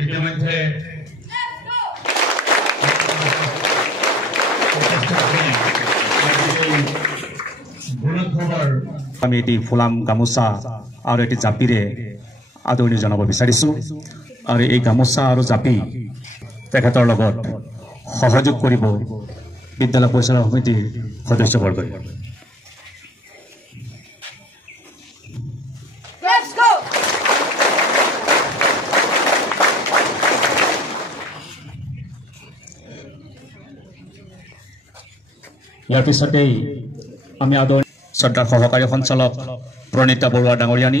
ইতিমধ্যে আমি এটি ফুলাম গামোচা আৰু এটি জাপিৰে আদৰণি জনাব বিচাৰিছোঁ আৰু এই গামোচা আৰু জাপি তেখেতৰ লগত সহযোগ কৰিব বিদ্যালয় পৰিচালনা সমিতিৰ সদস্যবৰ্গই। ইয়াৰ পিছতেই আমি আদৰণি শ্ৰদ্ধাৰ সহকাৰী সঞ্চালক প্ৰণীতা বৰুৱা ডাঙৰীয়ানী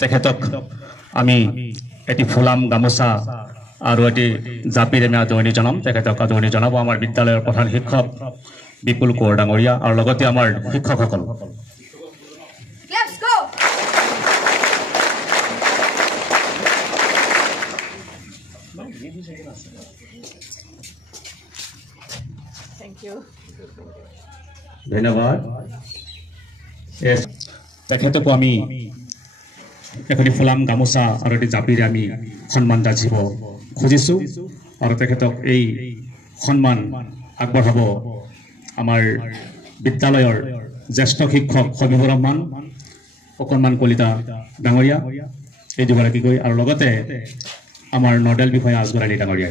তেখেতক আমি এটি ফুলাম গামোচা আৰু এটি জাপিৰে আমি আদৰণি জনাম। তেখেতক আদৰণি জনাব আমাৰ বিদ্যালয়ৰ প্ৰধান শিক্ষক বিপুল কোঁৱৰ ডাঙৰীয়া আৰু লগতে আমাৰ শিক্ষকসকল। ধন্যবাদ। তেখেতকো আমি এখনি ফুলাম গামোচা আৰু এটি জাপিৰে আমি সন্মান যাচিব খুজিছোঁ আৰু তেখেতক এই সন্মান আগবঢ়াব আমাৰ বিদ্যালয়ৰ জ্যেষ্ঠ শিক্ষক হবিবুৰ ৰহমান অকণমান কলিতা ডাঙৰীয়া এই দুগৰাকীকৈ আৰু লগতে আমাৰ নডেল বিষয়া আজগৰ আলী ডাঙৰীয়া।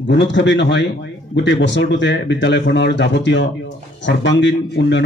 গুণোৎসৱী নহয়, গোটেই বছৰটোতে বিদ্যালয়খনৰ যাৱতীয় সৰ্বাংগীন উন্নয়ন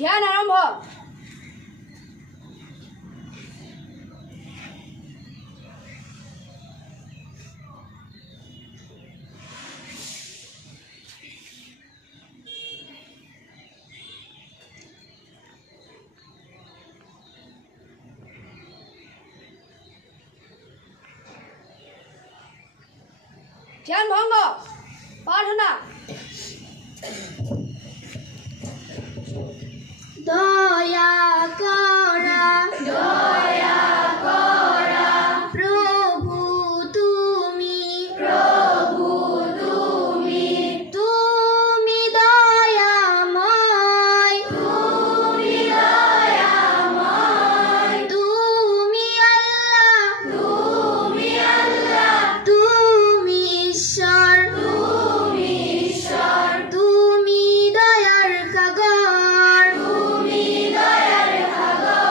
ধ্যান আৰম্ভ। ধ্যান ভংগ প্ৰাৰ্থনা। দয়া কৰা, দয়া কৰা প্ৰভু তুমি, প্ৰভু তুমি, তুমি দয়াময়, তুমি দয়াময়, তুমি আল্লাহ, তুমি আল্লাহ, তুমি ঈশ্বৰ, তুমি ঈশ্বৰ, তুমি দয়াৰ সাগৰ, তুমি দয়াৰ সাগৰ।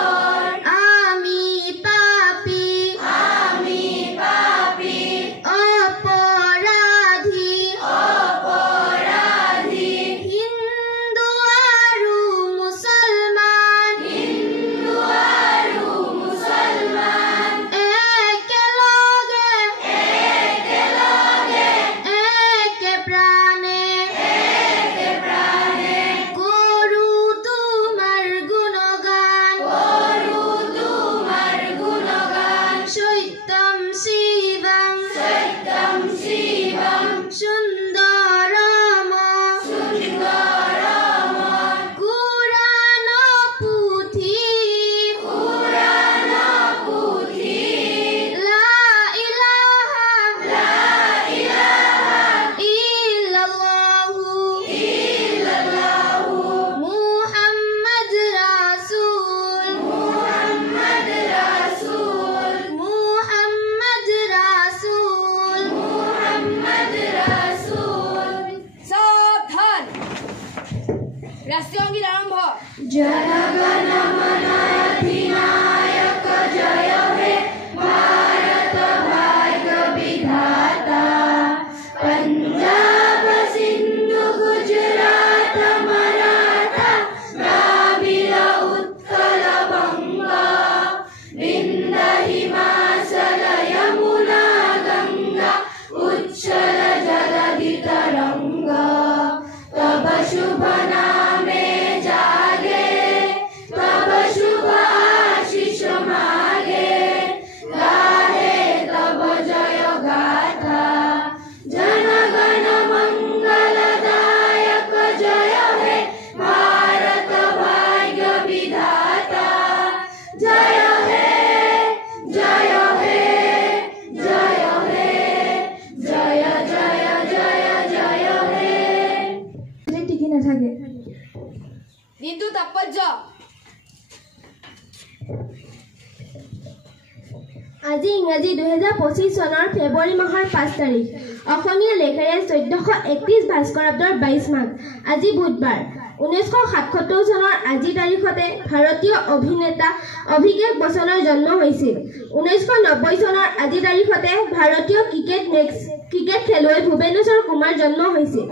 जनगण मन अधिनायक जय हे भारत भाग्य विधाता पंजाब सिंधु गुजरात मराठा द्राविड़ उत्कल बंगा विंध्य हिमाचल यमुना गंगा उच्चल जलधि तरंगा तब शुभ नामे जागे तब शुभ आशीष मागे गाहे तब जय गाथा जनगण मंगलदायक जय हे भारत भाग्य विधाता जय हे जय हे जय हे जय जय जय जय हे ঠিকই না থাকে দিনটো তাৎপৰ্য আজি ইংৰাজী 2025 চনৰ ফেব্ৰুৱাৰী মাহৰ 5 তাৰিখ অসমীয়া লেখাৰে 1431 ভাস্কৰাব্দৰ 22 মাঘ আজি বুধবাৰ 1977 চনৰ আজি তাৰিখতে ভাৰতীয় অভিনেতা অভিষেক বচ্চনৰ জন্ম হৈছিল 1990 চনৰ আজি তাৰিখতে ভাৰতীয় ক্ৰিকেট খেলুৱৈ ভুৱনেশ্বৰ কুমাৰ জন্ম হৈছিল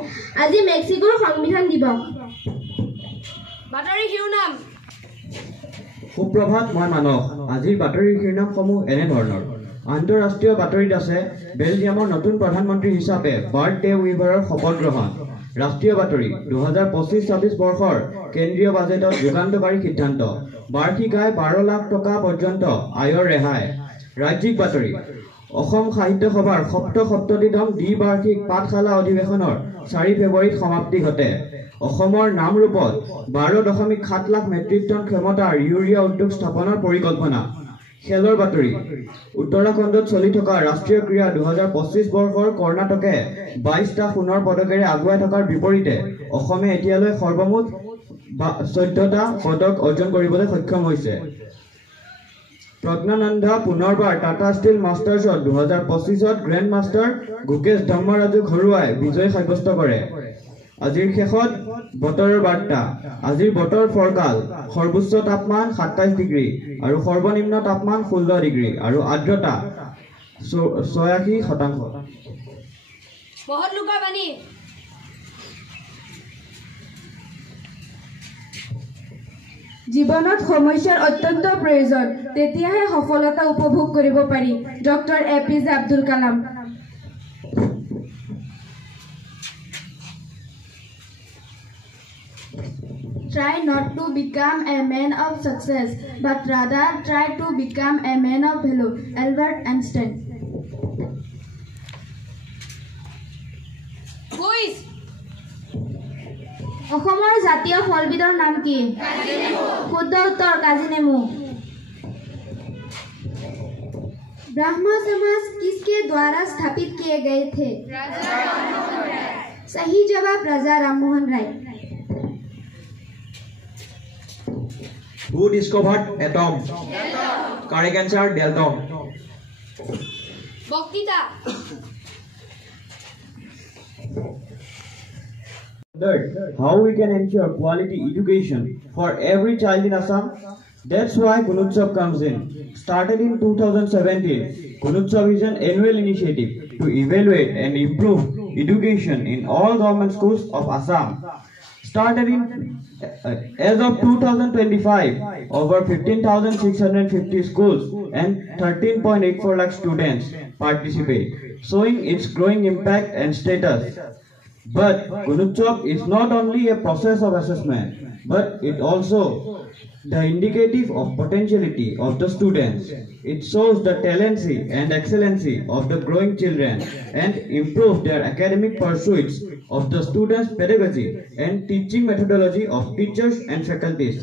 আজি মেক্সিকোৰ সংবিধান দিৱস বাতৰি শিৰোনাম সুপ্ৰভাত মই মানস আজিৰ বাতৰিৰ শিৰোনামসমূহ এনে ধৰণৰ আন্তঃৰাষ্ট্ৰীয় বাতৰিত আছে বেলজিয়ামৰ নতুন প্ৰধানমন্ত্ৰী হিচাপে বাৰ্ট ডে উইভাৰৰ শপত গ্ৰহণ ৰাষ্ট্ৰীয় বাতৰি 2025-26 বৰ্ষৰ কেন্দ্ৰীয় বাজেটত যুগান্তকাৰী সিদ্ধান্ত বাৰ্ষিক আয় 12 লাখ টকা পৰ্যন্ত আয়ৰ ৰেহাই ৰাজ্যিক বাতৰি অসম সাহিত্য সভাৰ 77তম দ্বিবাৰ্ষিক পাঠশালা অধিৱেশনৰ 4 ফেব্ৰুৱাৰীত সমাপ্তি ঘটে অসমৰ নামৰূপত 12.7 লাখ মেট্ৰিক টন ক্ষমতাৰ ইউৰিয়া উদ্যোগ স্থাপনৰ পৰিকল্পনা খেলৰ বাতৰি উত্তৰাখণ্ডত চলি থকা ৰাষ্ট্ৰীয় ক্ৰীড়া 2025 বৰ্ষৰ কৰ্ণাটকে 22টা সোণৰ পদকেৰে আগুৱাই থকাৰ বিপৰীতে অসমে এতিয়ালৈ সৰ্বমুঠ 14টা পদক অৰ্জন কৰিবলৈ সক্ষম হৈছে প্ৰজ্ঞানন্দা পুনৰবাৰ টাটা ষ্টিল মাষ্টাৰ্ছত 2025ত গ্ৰেণ্ড মাষ্টাৰ গুকেশ ধম্মৰাজুক হৰুৱাই বিজয় সাব্যস্ত কৰে আজিৰ শেষত বতৰৰ বাৰ্তা আজিৰ বতৰ ফৰকাল সৰ্বোচ্চ তাপমান 27 ডিগ্ৰী আৰু সৰ্বনিম্ন তাপমান 16 ডিগ্ৰী আৰু আৰ্দ্ৰতা 86%। মহৎ লোকৰ বাণী জীৱনত সমস্যাৰ অত্যন্ত প্ৰয়োজন তেতিয়াহে সফলতা উপভোগ কৰিব পাৰি doctor APJ Abdul Kalam Try not to become a man of success, but rather try to become a man of value. Albert Einstein. Quiz অসমৰ জাতীয় ফলবিধৰ নাম কি শুদ্ধ উত্তৰ কাজি নেমু ब्रह्म समाज किसके द्वारा स्थापित किए गए थे राजा राममोहन राय सही जवाब Raja Rammohan Roy Who discovered atom? Correct answer Dalton. বক্তৃতা Third, how we can ensure quality education for every child in Assam? That's why Gunutsav comes in. Started in 2017, Gunutsav is an annual initiative to evaluate and improve education in all government schools of Assam. Started in as of 2025, over 15,650 schools and 13.84 lakh students participate, showing its growing impact and status. But Gunutsav is not only a process of assessment, but it also the indicative of potentiality of the students. It shows the talency and excellency of the growing children and improves their academic pursuits of the students' pedagogy and teaching methodology of teachers and faculties.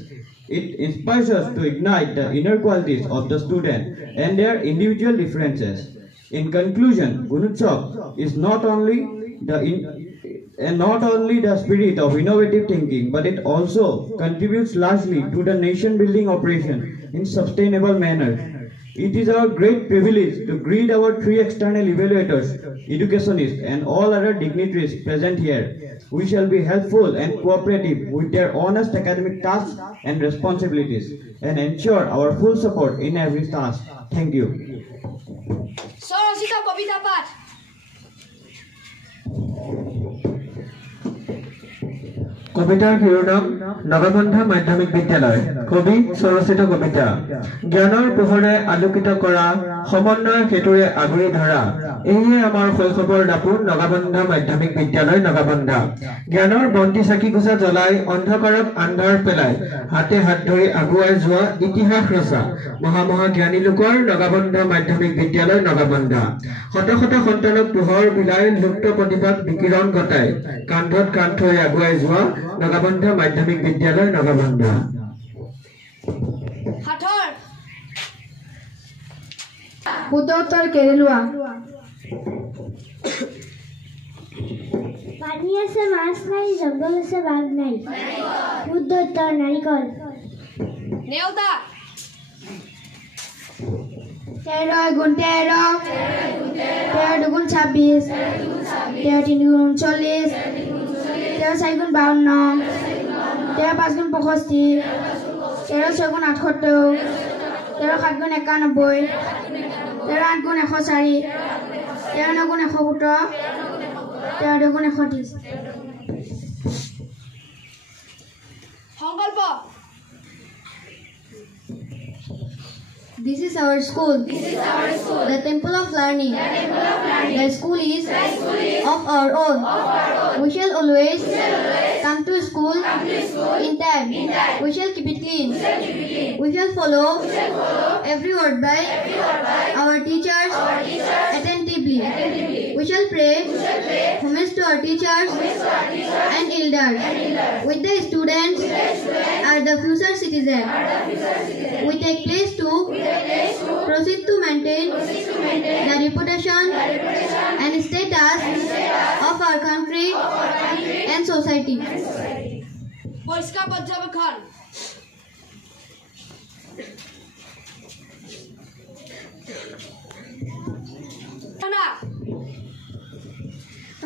It inspires us to ignite the inner qualities of the student and their individual differences. In conclusion, Gunutsav is not only the spirit of innovative thinking, but it also contributes largely to the nation-building operation in sustainable manner. It is our great privilege to greet our 3 external evaluators, educationists, and all other dignitaries present here. We shall be helpful and cooperative with their honest academic tasks and responsibilities and ensure our full support in every task. Thank you. স্বরচিত কবিতা পাঠ কবিতাৰ শিৰোনাম নগাবন্ধা মাধ্যমিক বিদ্যালয় কবি স্বৰচিত কবিতা জ্ঞানৰ পোহৰে আলোকিত কৰা সমন্বয় হেতুৰে আগুৰি ধৰা এয়ে আমাৰ শৈশৱৰ দাপোন নগাবন্ধা মাধ্যমিক বিদ্যালয় নগাবন্ধা জ্ঞানৰ বন্তি চাকি গুছা জ্বলাই অন্ধকাৰক আন্ধাৰ পেলাই হাতে হাত ধৰি আগুৱাই যোৱা ইতিহাস ৰচা মহা জ্ঞানী লোকৰ নগাবন্ধা মাধ্যমিক বিদ্যালয় নগাবন্ধা শত শত সন্তানক পোহৰ বিলাই লুপ্ত প্ৰতিভাক বিকিৰণ ঘটাই কান্ধত কান্ধ থৈ আগুৱাই যোৱা নগাবন্ধা মাধ্যমিক বিদ্যালয় নগাবন্ধা হাথৰ উত্তৰ কেৰেলোৱা পানী আছে মাছ নাই জংগল আছে বাঘ নাই শুদ্ধ উত্তৰ নাৰিকল নেওতা 13 গুণ 13 13 দুগুণ 26 13 তিন গুণ 40 13 4 গুণ 52 13 5 গুণ 65 13 6 গুণ 78 13 7 গুণ 91 13 8 গুণ 104 13 9 গুণ 117 13 2 গুণ 130 সংকল্প This is our school. The temple of learning. The school is of our own. We shall always come to school in time. We shall keep it clean. We shall follow every word by our teachers attentively. We shall pay homage to our teachers and elders. With the students are the future citizens. We take place to proceed to maintain the reputation and status of our country and society. পৰিষ্কাৰ পৰ্যবেক্ষণ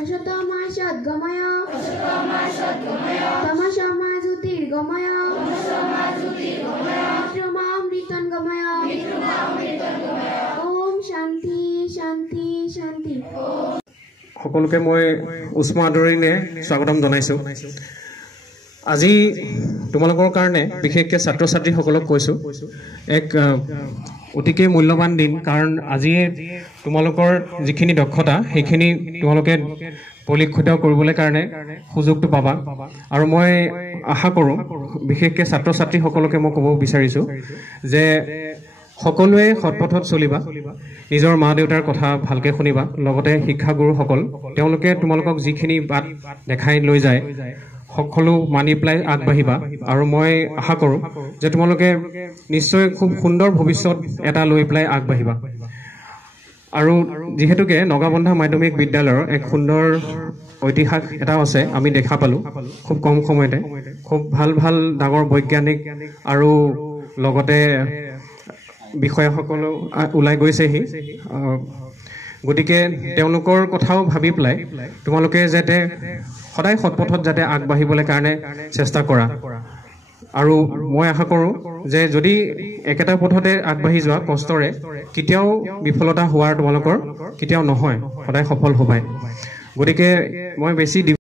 অসতমা সদ্গময় তমসমা জ্যোতিৰ্গময় মৃত্যুমামৃতন গময় ওম শান্তি শান্তি শান্তি সকলোকে মই উষ্ম আদৰণিৰে স্বাগতম জনাইছো আজি তোমালোকৰ কাৰণে বিশেষকৈ ছাত্ৰ ছাত্ৰীসকলক কৈছো এক অতিকে মূল্যৱান দিন কাৰণ আজি তোমালোকৰ যিখিনি দক্ষতা সেইখিনি তোমালোকে পৰীক্ষিত কৰিবলৈ কাৰণে সুযোগটো পাবা আৰু মই আশা কৰোঁ বিশেষকৈ ছাত্ৰ ছাত্ৰীসকলকে মই ক'ব বিচাৰিছো যে সকলোৱে সৎপথত চলিবা নিজৰ মা দেউতাৰ কথা ভালকৈ শুনিবা লগতে শিক্ষাগুৰুসকল তেওঁলোকে তোমালোকক যিখিনি বাট দেখাই লৈ যায় সকলো মানি পেলাই আগবাঢ়িবা আৰু মই আশা কৰোঁ যে তোমালোকে নিশ্চয় খুব সুন্দৰ ভৱিষ্যত এটা লৈ পেলাই আগবাঢ়িবা আৰু যিহেতুকে নগাবন্ধা মাধ্যমিক বিদ্যালয়ৰ এক সুন্দৰ ঐতিহাস এটা আছে আমি দেখা পালোঁ খুব কম সময়তে খুব ভাল ভাল ডাঙৰ বৈজ্ঞানিক আৰু লগতে বিষয়াসকলো ওলাই গৈছেহি গতিকে তেওঁলোকৰ কথাও ভাবি পেলাই তোমালোকে যাতে সদায় সৎপথত যাতে আগবাঢ়িবলৈ কাৰণে চেষ্টা কৰা আৰু মই আশা কৰোঁ যে যদি একেটা পথতে আগবাঢ়ি যোৱা কষ্টৰে কেতিয়াও বিফলতা হোৱাৰ তোমালোকৰ কেতিয়াও নহয় সদায় সফল হ'বাই গতিকে মই বেছি